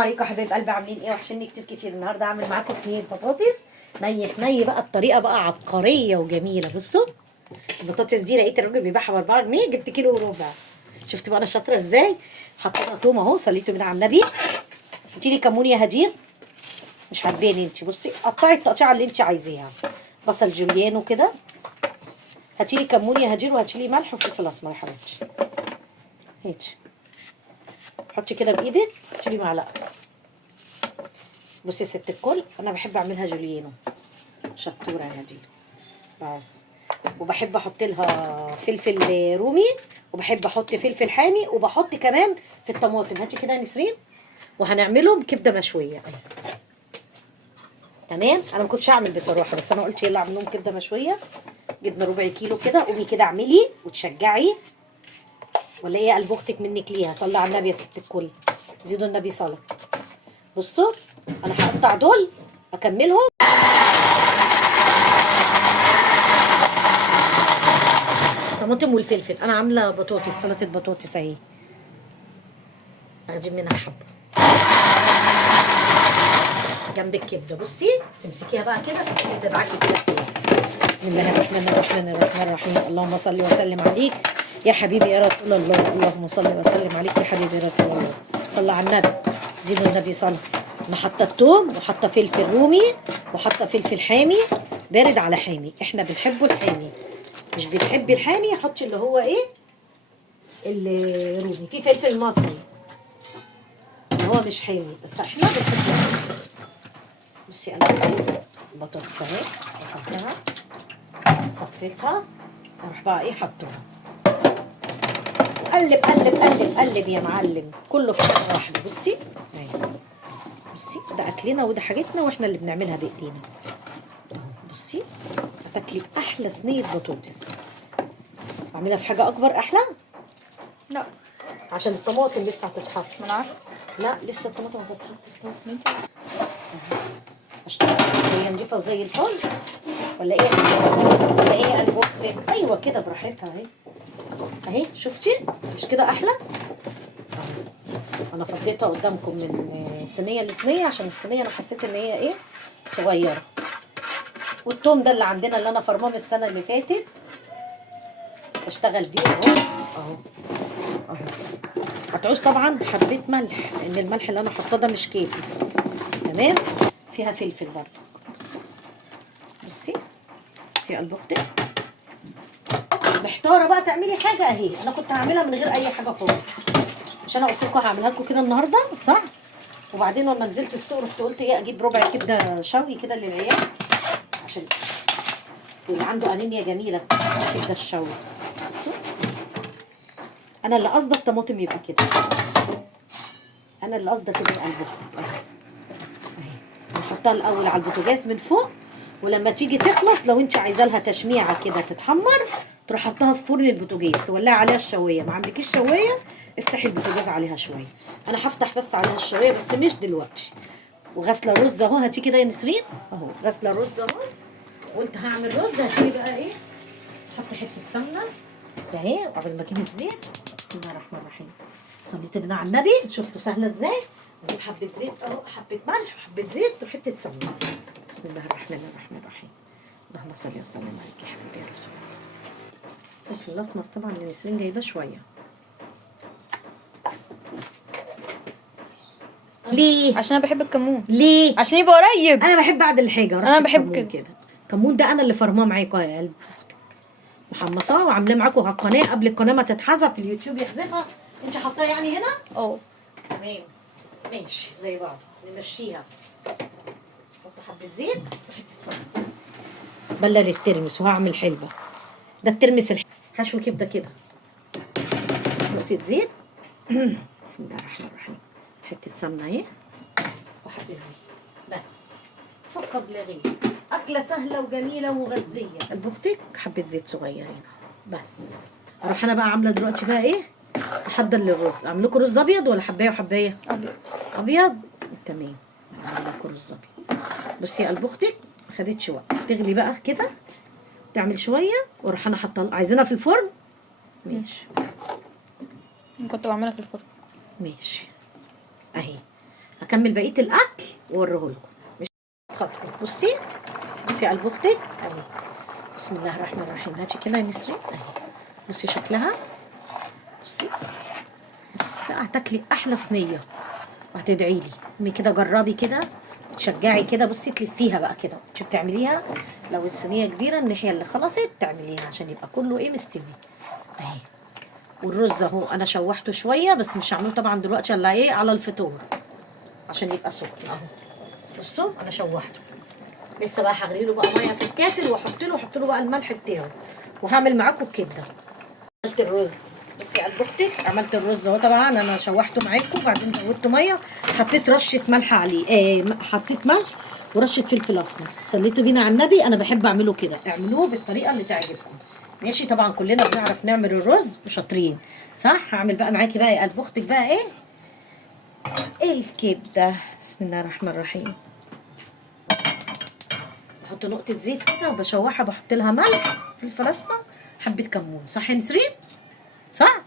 عليكم يا حبايب قلبي، عاملين ايه؟ وحشني كتير كتير. النهارده هعمل معاكم صينيه بطاطس ني بقى بطريقه بقى عبقريه وجميله. بصوا البطاطس دي لقيت الراجل بيبيعها ب 4 جنيه، جبت كيلو وربع. شفت بقى انا شاطره ازاي؟ حطينا توم اهو، صليته من على النبي. هاتي لي كمون يا هدير، مش عاجباني انت. بصي قطعي التقطيعه اللي انت عايزاها، بصل جوليانو كده. هاتي لي كمون يا هدير، وهاتي لي ملح وفلفل اسمر يا حبيبتي. هاتي حطي كده بايدك، حطي لي معلقه. بصي يا ست الكل، انا بحب اعملها جوليانو، شطوره يا دي. بس وبحب احط لها فلفل رومي، وبحب احط فلفل حامي، وبحط كمان في الطماطم. هاتي كده يا نسرين، وهنعملهم كبده مشويه. تمام. انا ما كنتش اعمل بصراحه، بس انا قلت يلا اعمل لهم كبده مشويه. جبنا ربع كيلو كده. قومي كده اعملي وتشجعي، ولا ايه قلب اختك منك ليها؟ صلي على النبي يا ست الكل، زيدوا النبي صلاه. بصوا انا هقطع دول اكملهم. الطماطم والفلفل. انا عامله بطاطس، سلطه بطاطس اهي، اخدي منها حبه جنب الكبده. بصي تمسكيها بقى كده، الكبده معاكي كده. بسم الله الرحمن الرحيم. اللهم صل وسلم عليك يا حبيبي يا رسول الله. اللهم صل وسلم عليك يا حبيبي يا رسول الله. صلى على النبي، زيدوا النبي صلى. انا حاطه الثوم، وحاطه فلفل رومي، وحاطه فلفل حامي بارد على حامي. احنا بنحبه الحامي. مش بتحبي الحامي حطي اللي هو ايه، الرومي. في فلفل مصري اللي هو مش حامي، بس احنا بنحبه. بصي انا البطاطس اهي غسلتها صفيتها، اروح بقى ايه حطوها. قلب قلب قلب قلب يا معلم، كله في حاجه واحده. بصي اهي، بصي ده اكلنا وده حاجتنا، واحنا اللي بنعملها بايدينا. بصي هتاكلي احلى صينيه بطاطس. اعملها في حاجه اكبر احلى. لا، عشان الطماطم لسه هتتحط. ما انا عارفه. لا لسه الطماطم هتتحط. استنى اشتغل هي نضيفه وزي الفل، ولا ايه؟ ولا ايه يا قلب اختك؟ ايوه كده براحتها اهي. اهي شفتي مش كده احلى؟ انا فضيتها قدامكم من صينيه لصينيه، عشان الصينيه انا حسيت ان هي ايه، صغيره. والثوم ده اللي عندنا اللي انا فرماه من السنه اللي فاتت، بشتغل بيه اهو. اهو اهو. هتعوز طبعا حبيت ملح، لان الملح اللي انا حاطاه ده مش كافي. تمام. فيها فلفل برضه. بصي بصي يا قلب اختك، محتاره بقى تعملي حاجه اهي. انا كنت هعملها من غير اي حاجه خالص، مش انا قلت لكم هعملها لكم كده النهارده صح؟ وبعدين لما نزلت السوق رحت قلت ايه، اجيب ربع كبده شوي كده للعيال، عشان اللي عنده انيميا جميله الكبده الشوي. بصوا انا اللي قصده الطماطم يبقى كده، انا اللي قصده كده قلب اختك اهي. نحطها الاول على البوتاجاز من فوق، ولما تيجي تخلص لو انت عايزه لها تشميعه كده تتحمر، تروح حطها في فرن البوتاجاز، تولعي عليها الشوايه. ما عندكيش شوايه افتحي البوتاجاز عليها شويه. انا هفتح بس عليها الشوايه بس مش دلوقتي. وغسله الرز اهو، هاتي كده يا نسرين اهو غسله الرز اهو. قلت هعمل رز، هاتي بقى ايه، حط حته سمنه اهي وقبل ما اجيب الزيت. بسم الله الرحمن الرحيم. صليت لنا على النبي، شفتوا سهله ازاي؟ نجيب حبه زيت اهو، حبه ملح وحبه زيت وحته سمنه. بسم الله الرحمن الرحيم. اللهم صل وسلم عليك يا حبيبي يا رسول الله. الفلفل الاسمر طبعا اللي نسرين جايباه شويه. ليه؟ عشان انا بحب الكمون. ليه؟ عشان يبقى قريب. انا بحب اعدل الحاجه. انا بحب كده. الكمون ده انا اللي فرماه معاكم يا قلب، محمصاه وعاملاه معاكم على القناه قبل القناه ما تتحذف، اليوتيوب يحذفها. انت حطاه يعني هنا؟ اه تمام ماشي زي بعض، نمشيها. حط حبه زيت وحته سمنه. بلل الترمس وهعمل حلبه. ده الترمس حشو كبده كده. نقطه زيت بسم الله الرحمن الرحيم. حته سمنه اهي وحبه زيت بس، فقط لا غير. اكله سهله وجميله ومغذيه. البختك حبه زيت صغيرين بس. اروح انا بقى عامله دلوقتي بقى ايه، احضر للرز. اعمل لكم رز ابيض ولا حبايه وحبايه؟ ابيض. ابيض تمام. اعمل لكم رز ابيض. بصي يا قلب اختك ما خدتش وقت، تغلي بقى كده تعمل شويه، واروح انا حاطه. عايزينها في الفرن؟ ماشي كنت بعملها في الفرن. ماشي اهي. هكمل بقيه الاكل واوريه لكم. مش خطوه. بصي بصي على قلب اختك اهي. بسم الله الرحمن الرحيم. هاتي كده يا نسرين اهي. بصي شكلها. بصي بصي بقى هتاكلي احلى صينيه وهتدعي لي. قومي كده جربي كده، تشجعي كده. بصي تلفيها بقى كده، شوفي بتعمليها. لو الصينيه كبيره الناحيه اللي خلصت تعمليها عشان يبقى كله ايه مستوي اهي. والرز اهو انا شوحته شويه بس مش هعمله طبعا دلوقتي الا ايه على الفطور عشان يبقى سخن اهو. بصوا انا شوحته لسه بقى هغلي له بقى ميه في الكاتل واحط له بقى الملح بتاعه وهعمل معاكم الكبده. عملت الرز. بصي قلب اختك عملت الرز اهو. طبعا انا شوحته معاكم وبعدين زودت ميه، حطيت رشه ملح عليه حطيت ملح ورشه فلفل اسمر. صليتوا بينا على النبي. انا بحب اعمله كده، اعملوه بالطريقه اللي تعجبكم. ماشي طبعا كلنا بنعرف نعمل الرز وشاطرين صح. هعمل بقى معاكي بقى يا قلب اختك بقى ايه الكبده. بسم الله الرحمن الرحيم. بحط نقطه زيت كده وبشوحها، بحط لها ملح فلفل اسمر حبه كمون. صح يا نسرين؟ صح؟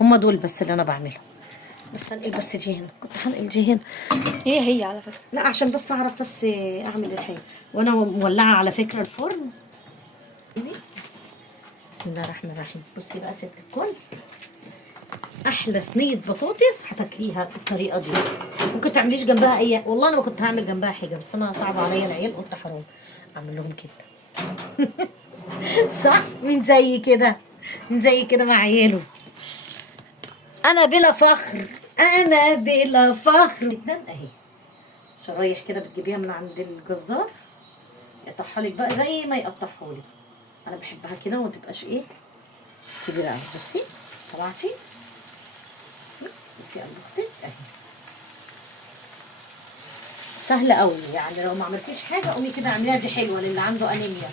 هما دول بس اللي انا بعملهم. بس انقل بس دي هنا، كنت هنقل دي هنا. هي على فكرة. لا عشان بس اعرف بس اعمل الحاجه. وانا مولعه على فكره الفرن. بسم الله الرحمن الرحيم. بصي بقى ست الكل، احلى صينيه بطاطس هتاكليها بالطريقه دي. ممكن تعمليش جنبها اي، والله انا ما كنت هعمل جنبها حاجه بس انا صعب عليا العيال قلت حرام اعمل لهم كده. صح. مين زي كده؟ مين زي كده مع عياله؟ انا بلا فخر، انا بلا فخر جدا اهي. شرايح كده بتجيبيها من عند الجزار يقطعها لك بقى زي ما يقطعها لك. انا بحبها كده وما تبقاش ايه كبيره قوي. بصي طلعتي. بصي بصي على اختك اهي. سهله قوي يعني، لو ما عملتيش حاجه قومي كده اعمليها. دي حلوه للي عنده انيميا.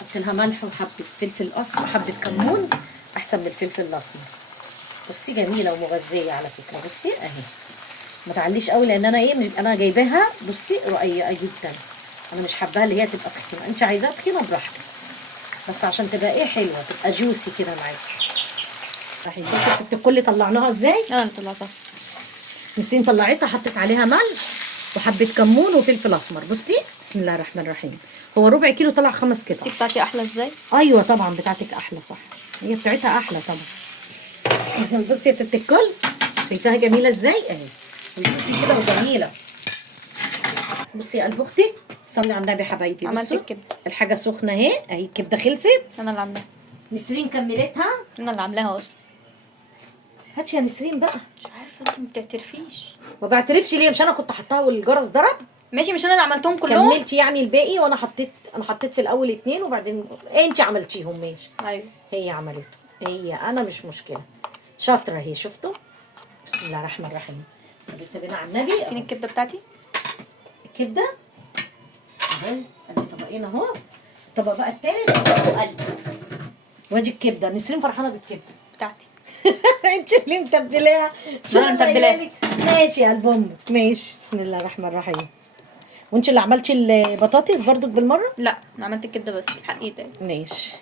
حط لها ملح وحبه فلفل اسمر وحبه كمون احسن من الفلفل الاسمر. بصي جميله ومغذيه على فكره. بصي اهي ما تعليش قوي لان انا ايه انا جايباها بصي رقيقه جدا. انا مش حباها اللي هي تبقى تخينه، انت عايزاها تخينه براحتك بس عشان تبقى ايه حلوه تبقى جوسي كده معاكي. راحي بصي ست الكل طلعناها ازاي. انا طلعتها. نسين طلعتها حطيت عليها ملح وحبه كمون وفلفل اسمر. بصي بسم الله الرحمن الرحيم. هو ربع كيلو طلع 5 قطع. السي بتاعتي احلى ازاي؟ ايوه طبعا بتاعتك احلى صح، هي بتاعتها احلى طبعا. بصي يا ست الكل شايفاها جميله ازاي اهي. بصي كده وجميله. بصي يا قلب اختك صلي على النبي حبايبي. عملت الكبده. الحاجه سخنه اهي اهي. الكبده خلصت. انا اللي عاملاها. نسرين كملتها. انا اللي عاملاها اصلا. هاتي يا نسرين بقى. مش عارفه انت ما بتعترفيش. ما بعترفش ليه؟ مش انا كنت حطاها والجرس ضرب. ماشي مش انا اللي عملتهم كلهم. كملتي يعني الباقي وانا حطيت في الاول 2 وبعدين انت عملتيهم. ماشي ايوه هي عملته هي، انا مش مشكله. شاطره هي. شفتوا؟ بسم الله الرحمن الرحيم. سبت بينا على النبي. فين الكبده بتاعتي؟ الكبده اهي ادي طبقين اهو. الطبق بقى التالت قلب وادي الكبده. نسرين فرحانه بالكبده بتاعتي. انت اللي متبلاها. انا متبلاها. ماشي يا قلب امك ماشي. بسم الله الرحمن الرحيم. وانت اللي عملتي البطاطس برضو بالمره؟ لا انا عملت الكبده بس الحقيقه ده. ماشي.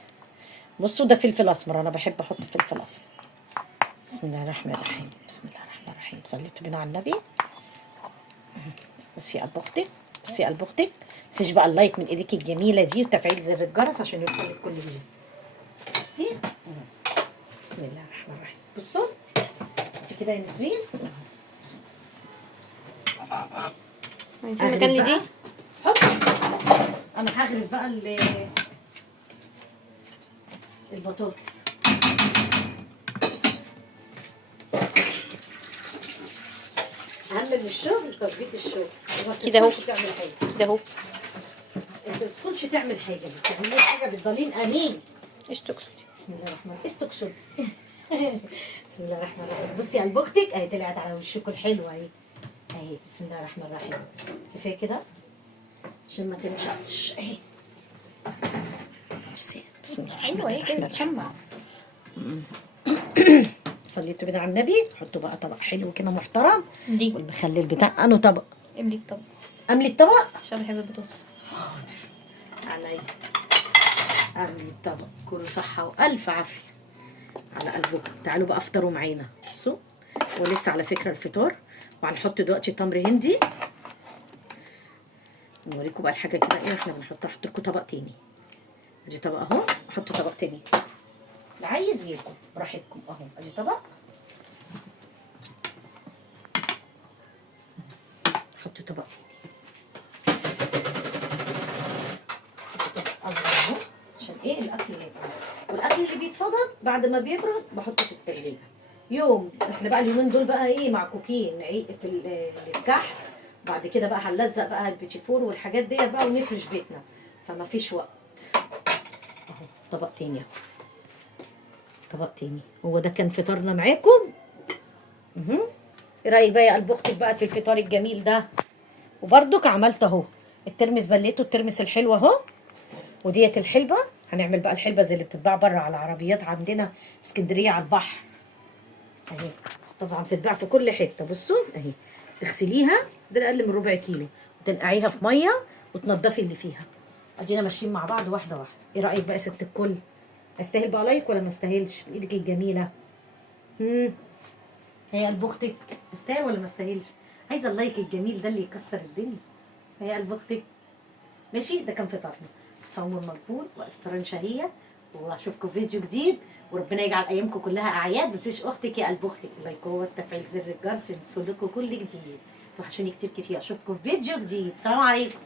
بصوا ده فلفل اسمر، انا بحب احط فلفل اسمر. بسم الله الرحمن الرحيم. بسم الله الرحمن الرحيم. صليتوا بينا على النبي. بصي يا قلب اختك بصي يا قلب اختك. متنسيش بقى اللايك من ايديك الجميله دي وتفعيل زر الجرس عشان يوصلك كل جديد. بصي بسم الله الرحمن الرحيم. بصوا انت كده يا نسرين. عايزين مكان لي دي. حط. انا هغرف بقى البطاطس. اهم من الشغل تظبيط الشغل. كده اهو. تعمل حاجه كده اهو. انت ما بتدخلش تعمل حاجه، بتعملي حاجه بتضلين امين. ايش تقصدي؟ بسم الله الرحمن الرحيم. استقصد. بسم الله الرحمن الرحيم. بصي على قلب اختك اهي طلعت على وشكوا الحلوه اهي اهي. بسم الله الرحمن الرحيم. كفايه كده عشان ما تنشفش اهي. بصي بسم الله الرحمن ايوه هي كده تشمع. صليتوا بينا على النبي. حطوا بقى طبق حلو كده محترم. دي والمخلل بتاع انه طبق. املي الطبق املي الطبق. عشان بحب البطاطس. عليا. املي الطبق. كله صحه والف عافيه على قلبكم. تعالوا بقى افطروا معانا. بصوا ولسه على فكره الفطار. وهنحط دلوقتي تمر هندي. نوريكم بقى الحاجه كده ايه احنا بنحطها. احط لكم طبق تاني. ادي طبق اهو، احط طبق تاني اللي عايز ياكل براحتكم اهو. ادي طبق، احط طبق اصغر اهو عشان ايه الاكل يبقى. والاكل اللي بيتفضل بعد ما بيبرد بحطه في التلاجة يوم. احنا بقى اليومين دول بقى ايه معكوكين في الكحك. بعد كده بقى هنلزق بقى البيتيفور والحاجات ديت بقى ونفرش بيتنا، فما فيش وقت. اهو طبق تاني اهو، طبق تاني. هو ده كان فطارنا معاكم. ايه رايك بقى يا قلب اختك بقى في الفطار الجميل ده؟ وبرضك عملت اهو الترمس، بليته الترمس الحلو اهو. وديت الحلبه. هنعمل بقى الحلبه زي اللي بتتباع بره على العربيات عندنا في اسكندريه على البحر اهي. طبعا بتتباع في كل حته. بصوا اهي، تغسليها ده اقل من ربع كيلو وتنقعيها في ميه وتنضفي اللي فيها. ادينا ماشيين مع بعض واحده واحده. ايه رايك بقى يا ست الكل؟ استاهل بقى لايك ولا ما استاهلش من ايدك الجميله؟ هي قلب اختك استاهل ولا ما استاهلش؟ عايزه اللايك الجميل ده اللي يكسر الدنيا. هي قلب اختك ماشي. ده كان فطارنا، صوم مقبول وافطار شهيه. واشوفكم في فيديو جديد، وربنا يجعل ايامكم كلها اعياد. ما تنسيش اختك يا قلب اختك اللايك وتفعيل زر الجرس عشان يوصلكم كل جديد. توحشوني كتير كتير. اشوفكم في فيديو جديد. سلام عليكم.